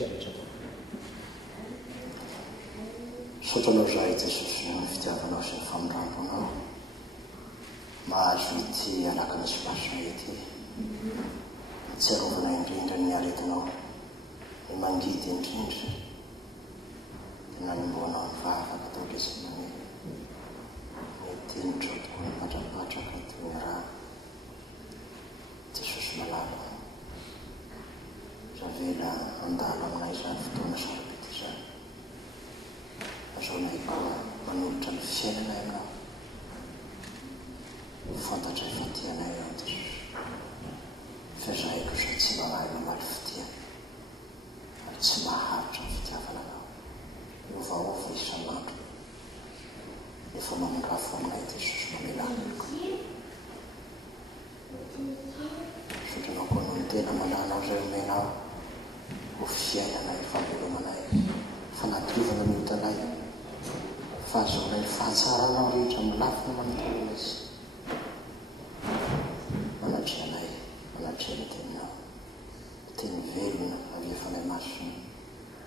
antsika rehetra sotranao zay Jesosy ny fitiavanao sy ny famindramponao mahazo ity alaka ny sipasina ity tsiarovana indrindra ny aretinao ny mangidy indrindra dia nanomboanao ny vavaka atao lesimane medinitra tokoa ny matrapatraka toy ny raha Jesosy malala zavela andalo aminay izany fotoana sarabety izany azaonay koa manolotra ny fiainana ianao fantatra fitianay ao Jesosy fezahiko izay tsy manahy mamaly fitiana ary tsy maharitra ny fitiavana anao iovaova isan'andro efa mamondrafo aminay Jesosy mamelako sotranao koa no ny tena mananao zay omenao ho fiainana ifamolomanay fanadiovana ny hitanay fahazoanay fahatsaranao rehetra milafina manotolona izy manatrehanay manatreha ny teninao teny velona aviefanay masona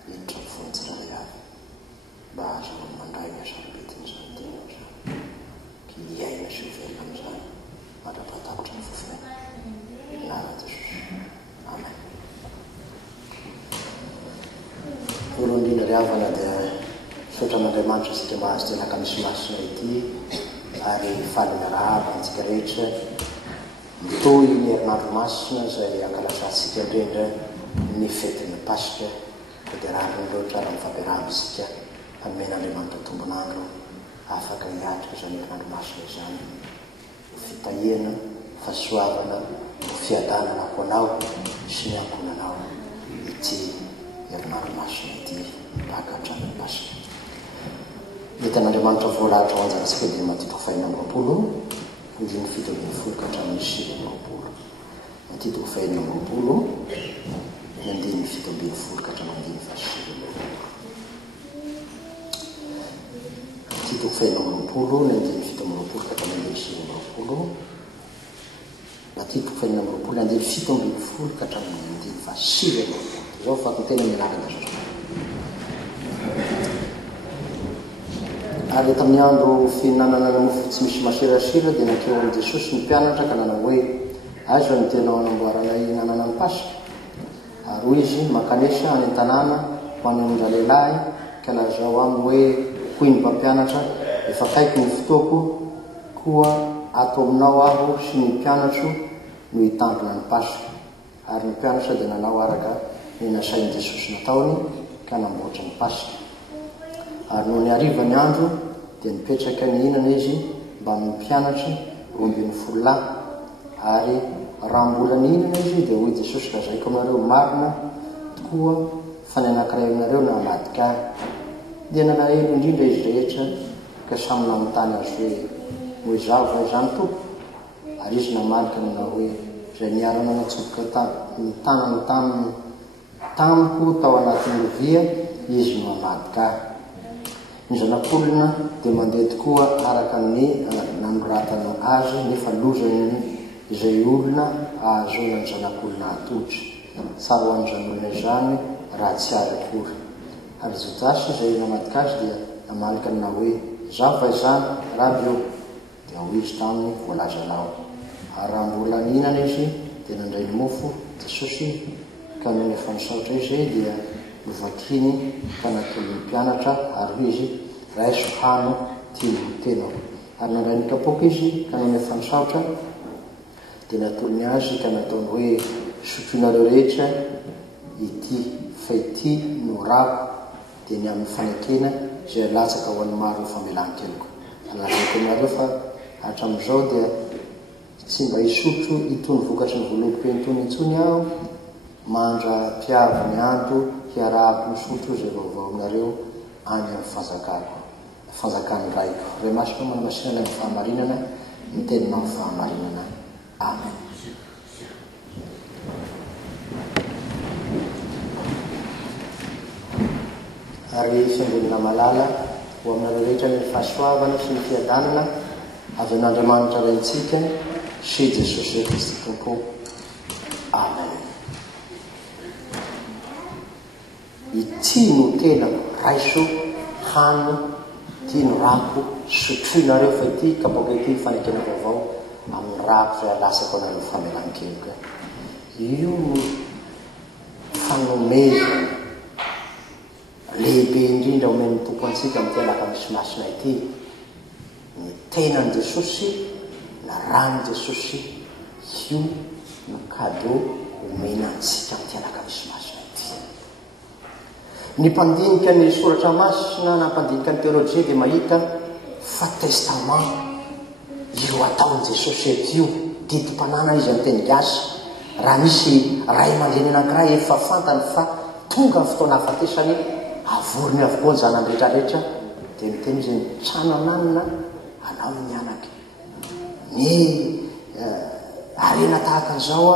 hiditra ny fonitsiralay avy mba azahoany mandray ny asarobetin'izany tenao zany hiaina sy velona am'izany madrapatapotra ny fofinaina nana Jesosy amen. Olo indrindra ry havana dia sotran'Andriamanitra isika mahazo tenaka misy masina ity ary faly miarahaba antsika rehetra mitohy ny herinandro masina izay ankalasantsika indrindra ny fetin'ny Pasika dia rariny loatra raha mifampiarahaba isika hanomen'Andriamanitra tombonandro afaka hiatrika izany herinandro masina izany ho fitahiana fahasoavana ho fiadanana ho anao sy ny ankonanao ity herinandro masina ity mpaka hatramin'ny Pasika. Hitan'Andriamanitra voalahatra ho anjantsika dia matitiko 420 ny fito ambin'ny folo ka hatramin'ny 20. Matitiko 420 ny andin'ny fito ambin'ny folo ka hatramin'ny 20. Matitiko 420 ny andin'ny fito ambin'ny folo ka hatramin'ny 20. Matitiko 420 ny andin'ny fito ambin'ny folo ka hatramin'ny 20. Zao fa tena mianarana Jesosy. Ary tamin'ny andro fihinanana mofo tsy misy masirasira dia nakeo amin'i Jesosy ny mpianatra ka nanao hoe azo ny tenao anamboarana hinanana ny Pasika. Ary hoy izy makanesa any an-tanàna ho any amindra lehilahy ka lazao aminy hoe hoy ny mpampianatra efa kaiky ny fotoako koa ato aminao aho sy ny mpianatro no hitandrina ny Pasika. Ary ny mpianatra dia nanao araka ny nasain'i Jesosy nataony ka namboatra ny Pasika. Ary no ny hariva ny andro dia nipetraka ny hinana izy mba amin'ny mpianatra 12 ary raha mbola ny hinana izy dia hoy Jesosy lazaiko aminareo marina tokoa fa ny anankiray aminareo namadika ahy. Dia nanahelo indrindra izy rehetra ka samy namontany azy hoe noho izava izany tompo. Ary izy namadika nanao hoe izay niarana natsoboka ny tanany tamiko tao anatin'ny lovia izy no namadika ahy. Ny zanak'olona dia mandeha tokoa araka ny nanoratana azy nefa lozany izay olona ahazoana ny zanak'olona atodry. Tsara ho an'ny zanolona izany raha tsy azy akory. Ary Jodasy izay namadika azy dia namalika nina hoe zava izany raby eo dia ho izy taminy voalazanao. Ary raha mbola nihinana izy dia nandray ny mofo Jesosy ka noho ny efa nisaotra izy dia novakiny ka natolo ny mpianatra ary hoy izy raiso hano tiany tenao. Ary nandray ny kapoaka izy ka noho ny efa nisaotra dia natolony azy ka nataony hoe sotroinareo rehetra ity fa ity no rako dia ny amin'ny fanekena izay latsaka ho an'ny maro famelan-keloko. Alazaiko aminareo fa hatramin'izao dia tsy mba hisotro itony vokatry ny volom-penitony intsony aho mandra mpiavy ny andro hiarahako misotro izay vaovao aminareo any amin'ny fanjakany raiko. Ray masina manamasinana ny fahamarinana miteninao ny fahamarinana. Amen. Ary fiangonana malala ho aminareo rehetra ny fahasoavana sy ny fiadanana avy an'Andriamanitra raintsika sy Jesosy Kristy Tompo. Amen. ity no tenako raiso hany ty no rako sotroinareo fa ity kaboka ity fanekena vaovao amin'ny rako zay alasako anareo famelan-keloka io no fanomezana lehibe indrindra omeny tompo antsika amin'ny tialaka misy masina ity ny tenan Jesosy na rano Jesosy io no cadeau omena antsika amin'ny tialaka misy masina ity. Ny mpandinika ny soratra masina na mpandinika ny teolojia dia mahita fa testament io ataon'i Jesosy etio didim-panana izy amin'ny teny gasy raha misy ray aman-dreny anankiray efa fantany fa tonga ny fotoana hafatesany avorony avokoa ny zanany rehetrarehetra dia miteny izy ny trano ananina anao no mianaky ny arena tahaka an'izao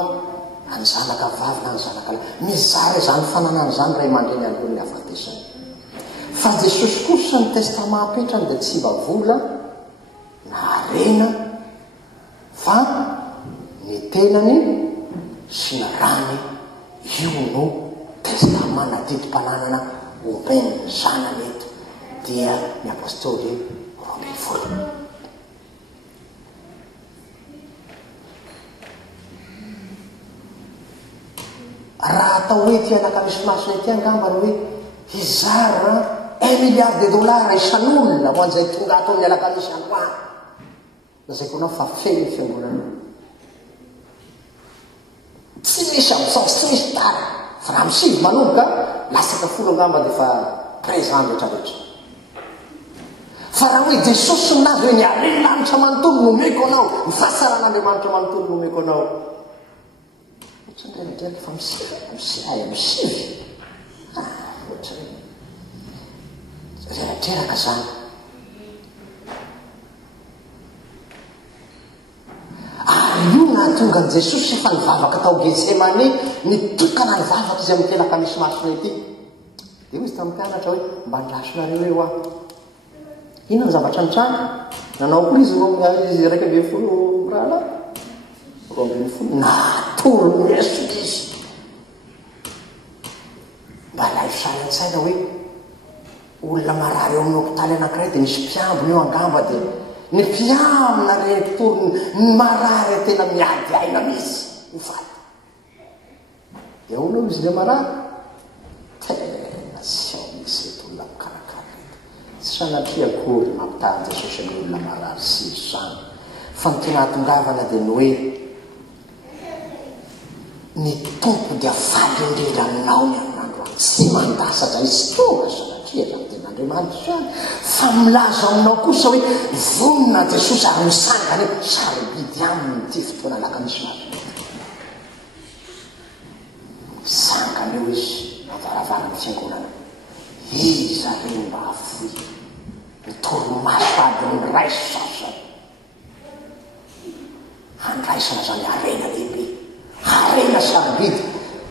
a ny zanaka vavy na ny zanaka lahy mizara izany fananany zany ray aman-dreny alohan'ny hafatesany. Fa Jesosy kosa ny testament apetrany dia tsy mba vola na arena fa ny tenany sy ny rany io no testament na didim-pananana omeny ny zanany eto dia ny apôstôly Romainy 10. Raha atao hoe tianaka misy masina ity angamba ny hoe hizara $1 milliard isan'olona ho an'izay tonga atao ny alaka misy androany zay konao fa feno ny fiangonana tsy misy amin'ny sens tsy misy tara fa raha misivy manomboka lasaka folo angamba dia fa présent rehetrarehetra. Fa raha hoe Jesosy minazy hoe ny aren'anitra manontolo no omeko anao ny fahasaran'Andriamanitra manontolo no omeko anao ohatrandraiky fa misivy ohatry reratreraka zany. Ary io nahatonga an' Jesosy fa nivavaka tao Getsemane nitokana nivavaka izy amin'ny telaka misy masina ity dia izy tamin'ny mpianatra hoe mba ndrasonareo eo aho inona ny zavatra nitrano nanao koa izy raiky amby folo rahala roa amby folo natoro meso izy mba laisary an-tsaina hoe olona marary eo amin'ny hôpitaly anankiray dia misy mpiambina eo angamba dia ny mpiamina retorony ny marary tena miady aina misy mifaty dia olo izy le marary tena sy ao misy eto olona mikarakara tsy sanatria akory mampitany Jesosy amin'ny olona marary sy zany fa ny tena hatongavana dia ny hoe ny tompo dia faly indrindra aminao ny amin'ny androany tsy mandasatra izy tonga sanatria Andriamanitra fa milaza aminao kosa hoe vonina Jesosy ary misangana eo sarobidy aminy ty fotoana laka misy masina misangana eo izy mavaravara ny fiangonana iza reny mba afoy mitoromaso aby ny raiso sasany handraisana zany arena lehibe arena sarobidy.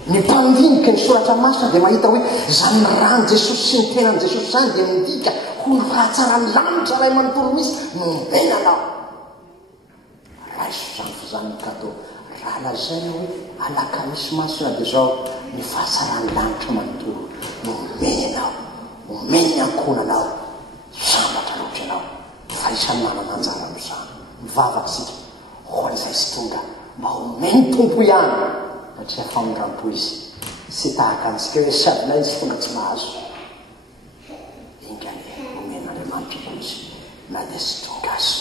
Ny mpandinika ny soratra masina dia mahita hoe zany rano Jesosy sy ny tenan'i Jesosy zany dia midika ho ny fahatsarany lanitra ray manontolo misy no ombenanao raiso zany fa zany ny cadeau raha lazaina hoe alaka misy masina dia zao ny fahatsarany lanitra manontolo no omenanao omeny ny ankonanao sambatra loatra anao fa isany manana anjara amin'izany mivavaka sika ho an'izay sy tonga mba omeny tompo ihany satria famindram-po izy sy tahaka antsika hoe sadina izy tonga tsy mahazo ingany omen'Andriamanitra izy na dia sy tonga azy.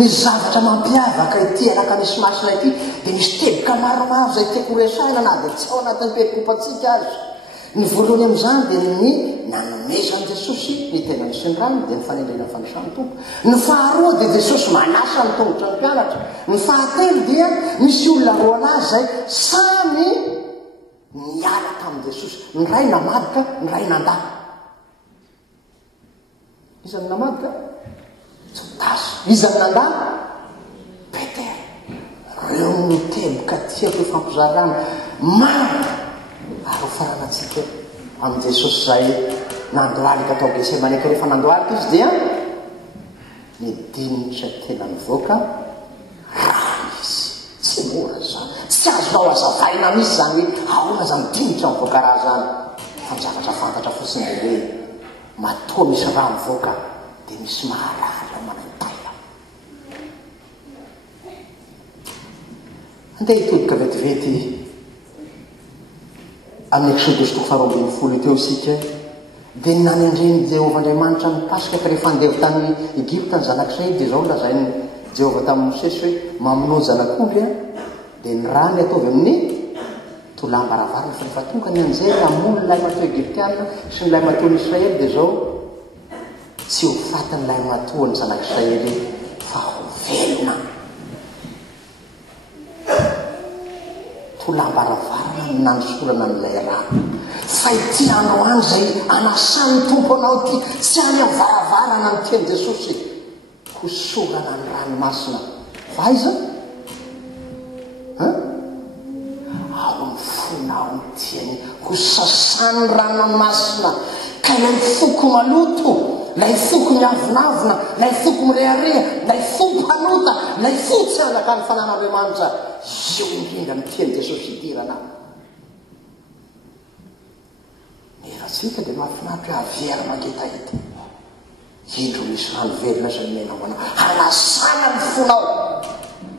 Ny zavatra mampiavaka ity alaka misy masina ity dia misy teboka maromaro zay tiako resaina na dia tsy ao anatin'ny petrokompantsika azy. Ny voalohany amin'izany dia ny nanomezan'i Jesosy ny tena misy ny rano dia ny fanendrena fanosany tompo. Ny faharoa dia Jesosy manasa ny tongotra ny mpianatra. Ny fahatelo dia misy olona roa anazy zay samy niaraka amin'i Jesosy ny ray namadika ny ray nandà. Iza ny namadika? Jotasy. Iza ny nandà? Petera. Reo no teboka tiako fampizarana maro ary ho faranatsika amin'i Jesosy zay nandohalika tao Getsemane ka rehefa nandohalika izy dia ny 10 minitra tena mivoaka rano izy tsy mora zany tsy azonao azavaina misy zany hoe ahoana zany 10 minitra mivoaka raha zany fanjakatra fantatra fotsiny de hoe matoa misy raha mivoaka de misy mahalala manantaina. Andeha hitodika vetivety amin'ny Exodus 12 teo isika dia nanendreny Jehovah Andriamanitra ny Pasika ka rehefa andevy tamin'ny Egypta ny zanak'Israely dia izao lazainy Jehovah tamin'ny Mosesy hoe mamono zanak'omby dia ny rano ataovy amin'ny tolambaravarana fa rehefa tonga ny an'izay namono ilay matoa Egyptiana sy ny lay matoa ny Israely dia izao tsy ho fatany lay matoa ny zanak'Israely fa ho velona. Tolambaravarana nanosorana n'ilay rano fa ity andro any zay anasan'ny tompo anao ty tsy any amin'ny varavarana ny tian'i Jesosy hosorana ny ranomasina fa aiza ao amin'ny fonao ny tiany ho sasany ranomasina ka ilay foko maloto, lay foko miavonavona, lay foko mirehareha, lay foko hanota, lay foko tsy anaka ny fanan'Andriamanitra io indrindra ny tian'i Jesosy idirana. Meratsika dia mahafinaritra hoe avera mangetahita indro misy rano velona zay menao anao hanasana ny fonao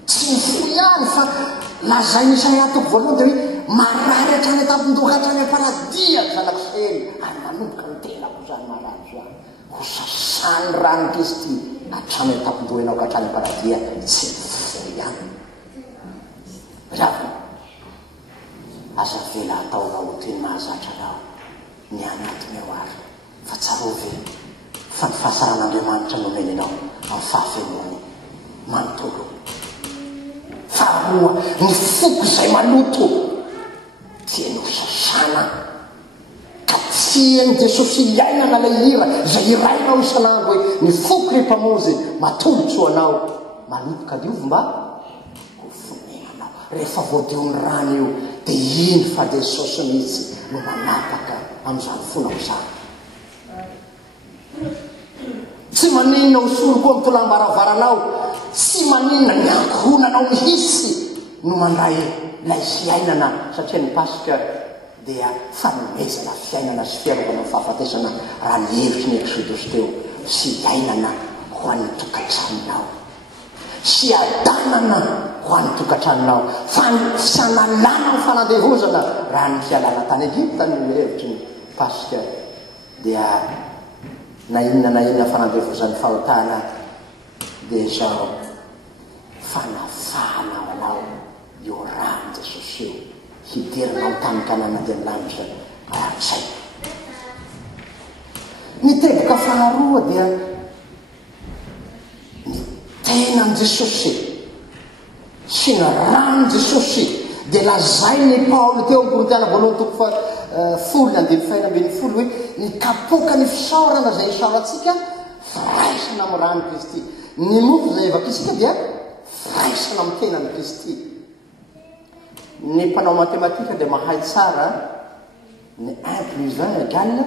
tsy ny fo ihany fa lazay Isaia toko voalohany dia hoe marary hatrany an-tampon-doka hatrany am-paradia ny zanak'Israely ary manomboka ny tenako zany marary zany ho sasany rano Kristy hatrany an-tampon-doha ianao ka hatrany am-paradia tsy ny fo ihany. Ravina aza vela ataonao ho teny mahazatra anao ny anatiny ao ary fa tsarovy fa ny fahasaran'Andriamanitra nomeny ianao amin'ny fahafenoany manontolo. Faharoa ny foko zay maloto tiany ho sasana ka tiany Jesosy iainana lay hira zay irainao isan'andro hoe ny foko re mpamonjy matolotso anao malotoka diovy mba ho fonenanao rehefa voadio ny rano io dia iny fa Jesosy mihitsy no manapaka amin'izany fona izany. Tsy maninona ho sory koa mitolambaravananao, tsy maninona ny ankohonanao mihitsy no mandray lay fiainana satria ny Pasika dia fanomezana fiainana sy fiarovana amin'ny fahafatesana raha ny hevitry ny Exodus teo sy iainana ho an'ny tokantranonao sy adanana ho an'ny tokantranonao fa sy analana ny fanandevozana raha ny fialana tany Egypta ny hevitry ny Pasika dia na inona fanandevozan'ny fahotana dia izao fanafahanao anao io rano Jesosy io hidiranao tany kanana dia milanitra arak'izay. Ny teboka faharoa dia ny tenan Jesosy sy ny rano Jesosy dia lazainy Paoly teo amin'ny Korintiana voalohany toko 10:1-10 hoe ny kapoka ny fisaorana zay isaorantsika firaisana amin'ny rano Kristy. Ny mofo zay evaka isika dia firaisana amin'ny tenan'i Kristy. Ny mpanao matematika dia mahay tsara ny 1+1=2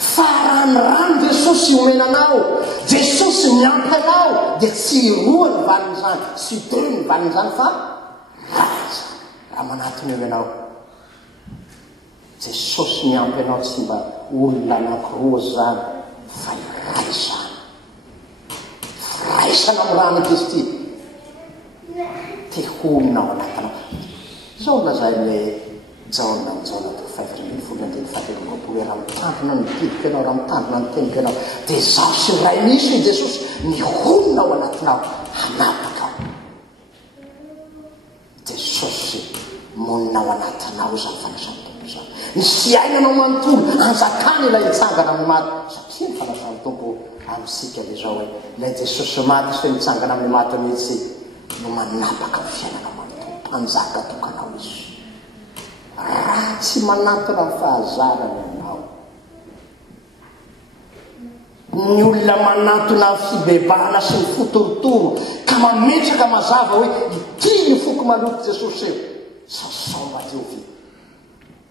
fa raha ny rano Jesosy omenanao, Jesosy miampy anao dia tsy roa ny valin'izany sy 2 ny valin'izany fa raiza raha manatony eo ianao. Jesosy miampy anao tsy mba olona anankiroa zany fa iray zany firaisana amin'ny rano Kristy tehonina ao anatinao. Zao lazain'le Jaona Jaona 5:7 raha mitandrina ny didika ianao, raha mitandrina ny teniko ianao dia zaho sy ny ray misy Jesosy mihonina ao anatinao hanapaka Jesosy monina ao anatinao zany fanasany tompo zany ny fiainanao manontolo anjakany ilay hitsangana amin'ny maty satria ny fanasany tompo amintsika dia zao hoe ilay Jesosy maty sy mitsangana amin'ny maty mihitsy no manapaka ny fiainanao manontolo mpanjaka tokanao izy raha tsy manatona ny fahazarana ianao. Ny olona manatona ny fibebahana sy ny fotorotoro ka mametraka mazava hoe ity ny foko maloto Jesosy eo sasao mba diovy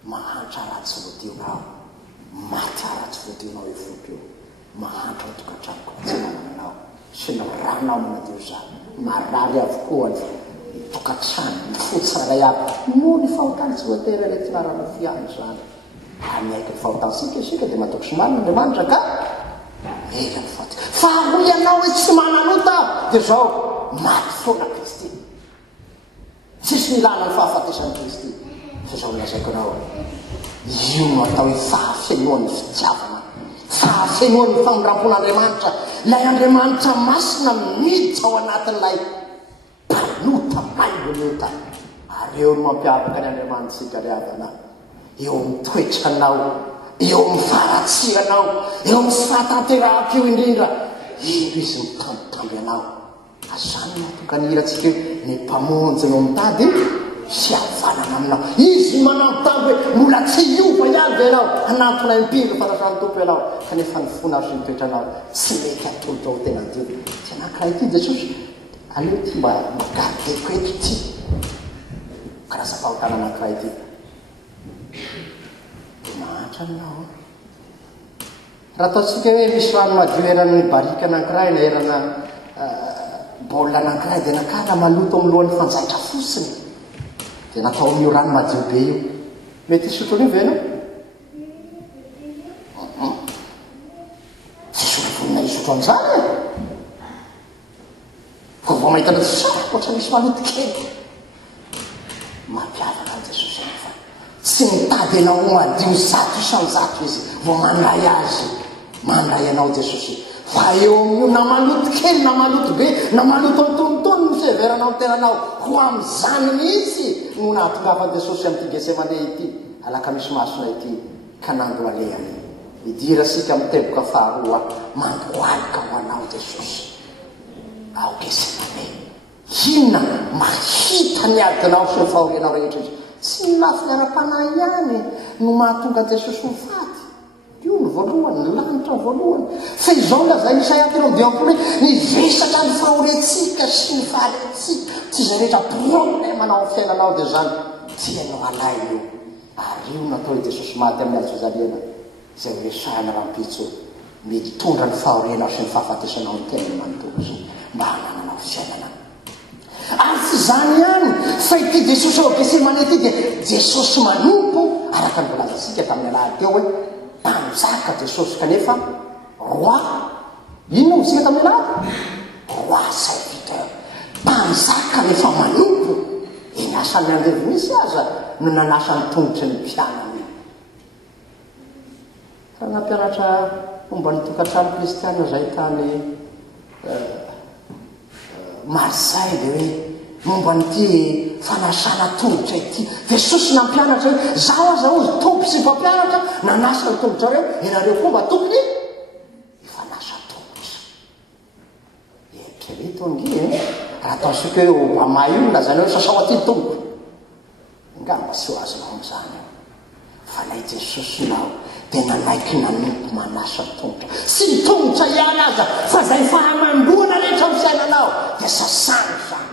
mahantra ratsy voadionao maty aratsy voadionao io foko io mahantra ny tokantranoko tsy manananao sy ny ranao manadio zany marary avokoa ny tokatrano mifotsaray aby no ny fahotany tsy voatery retinaranofiany zany amaiky ny fahotansika dia matoky somary Andriamanitra ka ela ny faty fa hoy ianao hoe tsy mananota dia zao maty foana Kristy tsisy milana ny fahafatesan'ny Kristy fa zao milazaiko anao io no atao hoe fahafenoan'ny fitiavana fahafenoan'ny famindrampon'Andriamanitra ilay Andriamanitra masina miditra ao anatin'ilay panota mailonota ary eo no mampiavaka ny Andriamanitsika ry havana eo amin'ny toetranao eo amin'ny faratsiranao eo amin'ny sy fahatanterahako io indrindra ino izy mitambitamby anao azany matokaniratsika io ny mpamonjy no mitady sy havanana aminao izy manampitamby hoe mbola tsy iova ihany ve ianao anatona impiro fanasany tompo ianao kanefa ny fonao sy mitoetranao tsy mety atolotra ho tena dio ty anankiray ty Jesosy aleo ty mba magadeko eto ty karaza fahotana anankiray ty dia mahantra aminao raha ataotsika hoe misy rano madio eran'ny barika anankiray na erana baolina anankiray dia nakala maloto amin'ny lohan'ny fanjaitra fotsiny dia natao amin'io rano madio be io mety isotro an'io ve ianao tsy solovonina isotro an'izany ko vao mahita anazy sara ohatsa misy maloto kely mampiavaka an' Jesosy nefa tsy mitady ianao madio zato isan'zato izy vao mandray azy mandray ianao Jesosy fa eo amin'io na maloto kely na maloto be na maloto antonotony no severanao tenanao ho amin'izany mihitsy no nahatongavan'i Jesosy amin'ity Getsemane ity alaka misy masona ity ka nando alehany idirasika miteboka faharoa mandoalika ho anao Jesosy ao Getsemane inona mahita ny adinao sy ny fahorianao rehetra izy tsy nilafy ny ara-panahy ihany no mahatonga Jesosy ho faty io ny voalohany ny lanitra ny voalohany fa izao lazay Isaia telo amby dimampolo hoe nivesatra ny fahoretsika sy ny faharetsika tsy izay rehetra problemanao amin'ny fiainanao dia zany tianao alay io ary io natao hoe Jesosy maty amin'ny azo zaliana izay resahana rahampitso mitondra ny fahorianao sy ny fahafatesanao ny tenany manontolo mba hanananao fiainana ary tsy zany ihany fa ity Jesosy ao Getsemane ity dia Jesosy manompo araka ny volazantsika tamin'ny alahateo hoe mpanjaka Jesosy kanefa roi ino no isika tamin'ny alahady roi serviteur mpanjaka nefa manompo eny asan'ny andevo misy aza no nanasa ny tongotry ny mpianany fa nampianatra fomba ny tokantrano kristiana zay tany Marsay dia hoe momba n'ity fanasana tongotra ity Jesosy nampianatra hoe zaho aza ozy tompo sy mpampianatra nanasa ny tongotrareo ianareo koa mba tokony ifanasa tongotra eritrereto angy raha ataosika hoe Obama io nazany hoe sasao aty tombo ngamba sy ho azonao amin'izany fa lay Jesosy nao dia nanaiky nanompo manasa tongotra sy ny tongotra ihany aza fa zay fahamandroana rehetra amin'ny fiainanao dia sasany zany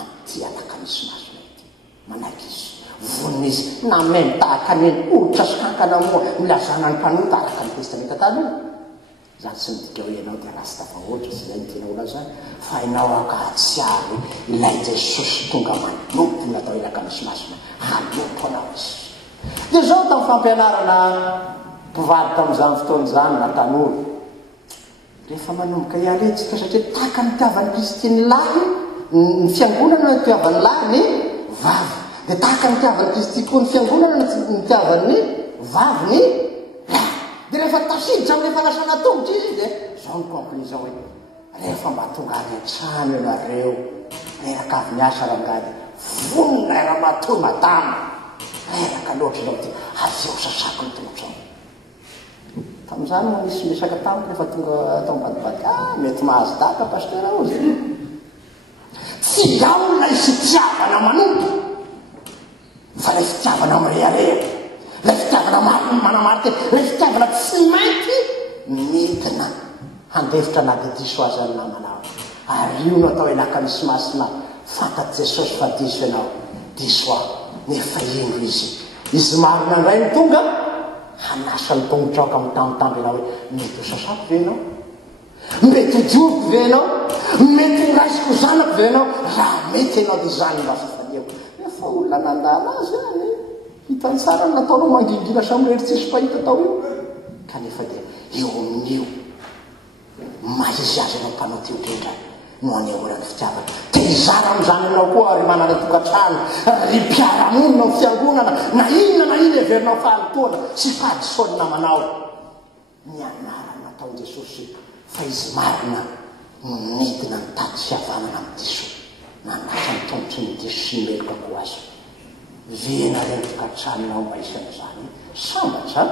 am'ty alaka misy masona ity manaiky izy vonina izy nameny tahaka ny olotra sy kankana moa milazana ny mpanota araka ny testamenta tany io zany tsy midika hoe ianao dia rasta fa ohatra sy zay nytena ola zany fa ianao akahatsiary ilay Jesosy tonga manompo natao ilaka misy masona hanompo anao izy dia zao tamin'ny fampianarana mpivady tamin'izany fotoana zany na tanora rehefa manomboka iaretsika satria taka ny tiavan'ny Kristy ny lahy ny fiangonana ny tiavan'ny lahy ny vavy dia taka ny tiavan'ny Kristy koa ny fiangonana ny tiavan'ny vavy ny lahy dia rehefa tasiditra amin'ny fanasana tongotra izy dia zao ny conclusion hoe rehefa mba tonga any an-trano ianareo reraka avy miasa rangady vonina era-matoy madama reraka loatra zao ty azeo sasako ny tongotra tamin'izany moa nisy misaka tamiko rehefa tonga tao mivadibady mety mahazo daka pasteur ao izy tsy ao lay fitiavana manompo fa lay fitiavana mirehareha lay fitiavana manamarika lay fitiavana tsy mainty midina handefitra na dia diso azy any namanao ary io no atao elaka misy masina fantaty Jesosy fa diso ianao diso aho nefa ino izy marina ndray ny tonga hanasa ny tongotra ao ka mitambitamby ianao hoe mety ho sasako ve ianao mety ho dioviko ve ianao mety raisiko zanako ve anao raha mety ianao dia zany mba fifaneo efa olona nandala azy any hitany tsara n nataonao mangingina samyrery tsisy fahita tao io kanefa dia eo amin'io maizy azy anao mpanao teo drindra no aneorany fitiavana tezara am'izany anao koa ary manana tokantrano ry mpiaramonina ny fiangonana na inona everinao fahalitoana sy fahadisoany namanao ny anarana nataon Jesosy fa izy marina no nidina ny tady sy havanana amin'ny diso nanasa ny tombotry ny diso sy meloka koa azy vena reny tokantranonao mba isan'izany sambatra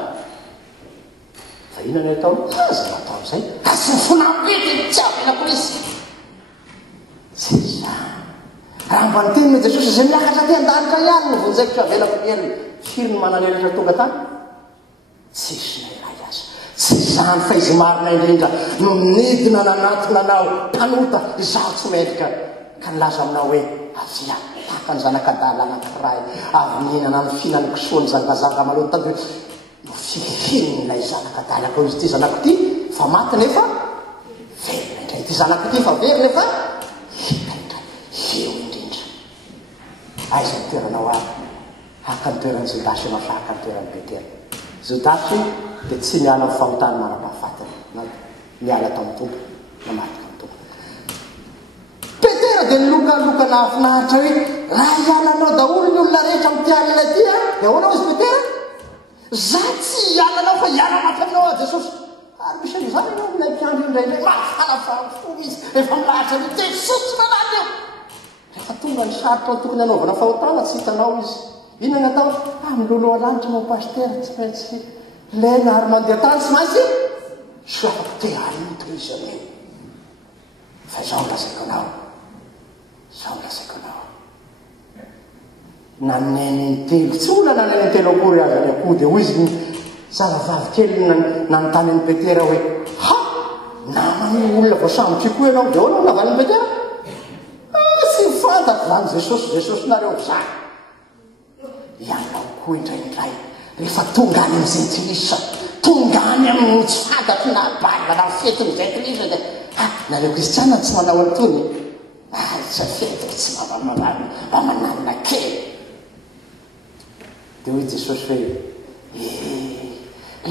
fa inona ny atao aza nataon'izay asyfonambety tsy avelako izy tsy zany raha mba nyteniny Jesosy zay miakatra ty an-danitra ihany no vonjaiko tsy avelako miely firy ny mananelatra tonga tany tsisy nay ray azy tsy zany fa izy marina indrindra no nidina nanatina anao mpanota zaho tsy mendrika ka nilaza aminao hoe avia taka ny zanakadala anankiray avy nihinana ny fihinan-kisoany zangazanga maloha tady hoe no fihin'ilay zanakadalaka izy ty zanako ty fa maty nefa verina indray ty zanako ty fa very nefa hita indray eo indrindra aiza ny toeranao aby haka ny toeran'ny Jodasy anao sa haka ny toeran'ny Petera Jodasy dia tsy miala ny fahotany manampahafatana na miala tamin'ny tompo na marika amin'ny tompo Petera dia nilokalokana nahafinaritra hoe raha hialanao daholo ny olona rehetra mitianina ty a dia ahoana izy Petera za tsy hialanao fa hiala maty aminao a Jesosy ary misy an'izany anao olay mpiandro indraindray mafana fo izy efa milahatra ny Jesosy tsy manany eo rehefa tonga ny sarotra tokony anaovana fahotana tsy hitanao izy inona ny atao miloloha lanitra mo pastera tsy maintsy lena ary mandeha tany tsy maintsy so afaka te alito izy amio fa izao lazaiko anao naneny telo tsy olona naneny telo akory azy any akoho dia hoy izy ny zaravavy kely nanontany any Petera hoe ha namany olona voasambotra koa ianao dia ahoana navany Petera tsy fantako zany Jesosy nareo zany ianao koa indraindray rehefa tonga any amin'izay tilisa tonga any amin'ny tsy fantatry na balina na fetin'izay tilisa dia nareo kristiana tsy manao antony tsy fetiko tsy mba manalina kely dia hoy Jesosy hoe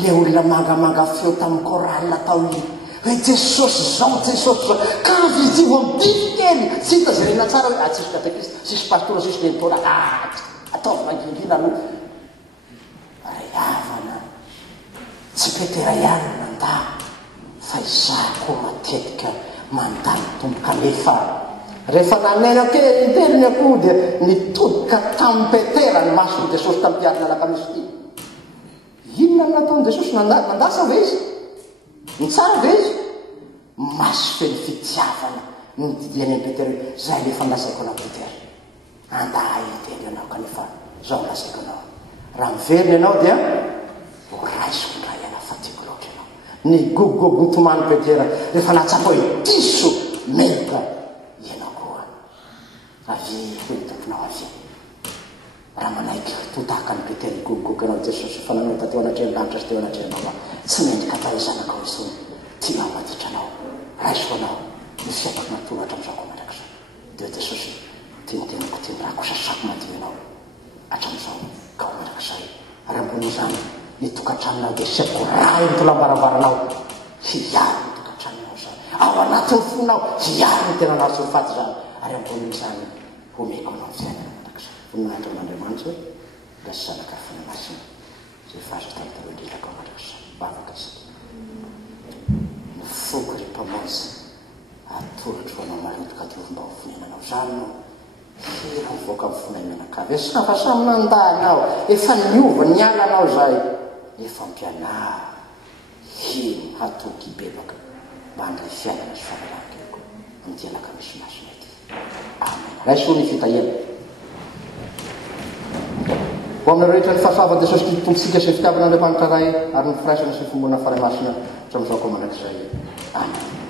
le olona mangamanga feo tamin'ny koralina tao iny hoe Jesosy zao ka vizivo am'dify kely tsy hita zay rena tsara hoe tsisy katekista sisy pastora sisy lentora ataovy mangingina no rehavana tsy Petera ihany nanda fa izaho koa matetika mandany tomboka nefa rehefa nanena kely telo ny akoho dia nitodika tamin'ny Petera ny mason'i Jesosy tamin'ny mpiarina alakamisy ty inona no nataon'i Jesosy nandasa ve izy ny tsara ve izy maso feny fitiavana nodidiany an'i Petera hoe zay lefa nilazaiko anao Petera andaha itely anao kanefa zao nilazaiko anao raha miveriny ianao dia raisiko ndray ianao fa tiako loatra ianao ny gogogogo tomany Petera rehefa natsapa hoe diso meloka ianao koa avy tokonao avy raha manaiky totaka ny Petera gogogogo ianao Jesosy fa nanao tateo anatreno-lanitra sy teo anatreno fa tsy mendrika atao izanaka ao isony ty amaditra anao raisiko anao ny fiapaky natonatra am'izao mandrak'izao dia Jesosy tinyteniko tinyrako sasako madio ianao hatram'izao ka ho mandrak'izay ary ambon'izany nitokantranonao dia siako ray nitolambarabaranao hiary ny tokantranonao zany ao anatin'ny fonao hiary ny tena naso faty zany ary ambon'izany homeko anao fiainana mandrak'izay voninahitra amin'Andriamanitra da sy zanaka fina masina zay fahazo tamitaro indrindraka ao mandrak'izay bavaka isika ny foko ry mpamazy atorotro ho anao marotoka diovim-ba ho fonenanao zany no hira mivoaka amin'ny fonainanakavy fa samy nandanao efa niova ny alanao zay efa mpianara hino hatoky bebaka mba handray fiainana sy fahalalako amin'ity misy masina ity amen raiso ny fitahena ho amin'ny rehetra ny fahasoavan'i Jesosy ty tombontsika sy fitiavan'Andriamanitra ray ary ny firaisana sy ny fomboana faray masina hatram'izao koa mandrak'izay amen